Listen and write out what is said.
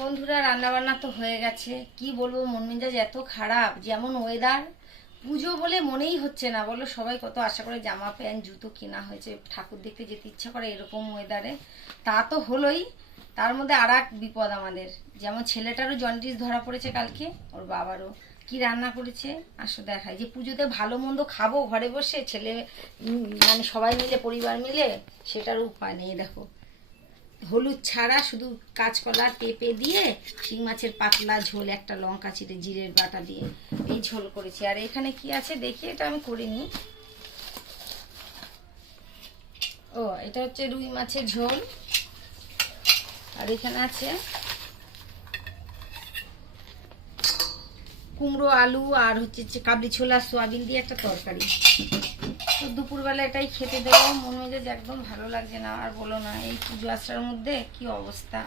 বন্ধুরা, রান্না বান্না তো হয়ে গেছে। কি বলবো, মন মেজাজ এত খারাপ। যেমন ওয়েদার, পুজো বলে মনেই হচ্ছে না। বলো, সবাই কত আশা করে জামা প্যান্ট জুতো কেনা হয়েছে, ঠাকুর দেখতে যেতে ইচ্ছা করে এরকম ওয়েদারে। তা তো হলোই, তার মধ্যে আর এক বিপদ আমাদের। যেমন ছেলেটারও জন্ডিস ধরা পড়েছে কালকে, ওর বাবারও। কি রান্না করেছে আসো দেখায়। যে পুজোতে ভালো মন্দ খাবো ঘরে বসে, ছেলে মানে সবাই মিলে, পরিবার মিলে, সেটারও উপায় নেই। দেখো, হলুদ ছাড়া শুধু কাঁচকলা পেঁপে দিয়ে শিং মাছের পাতলা ঝোল, একটা লঙ্কা চিড়ে জিরের বাটা দিয়ে এই ঝোল করেছি। আর এখানে কি আছে দেখি, এটা আমি করিনি। ও, এটা হচ্ছে রুই মাছের ঝোল। আর এখানে আছে কুমড়ো আলু, আর হচ্ছে কাবলি ছোলা সোয়াবিন দিয়ে একটা তরকারি। তো দুপুরবেলা এটাই খেতে দেবো। মনে হয় যে একদম ভালো লাগছে না, আর বলো না, এই পুজো আসার মধ্যে কি অবস্থা।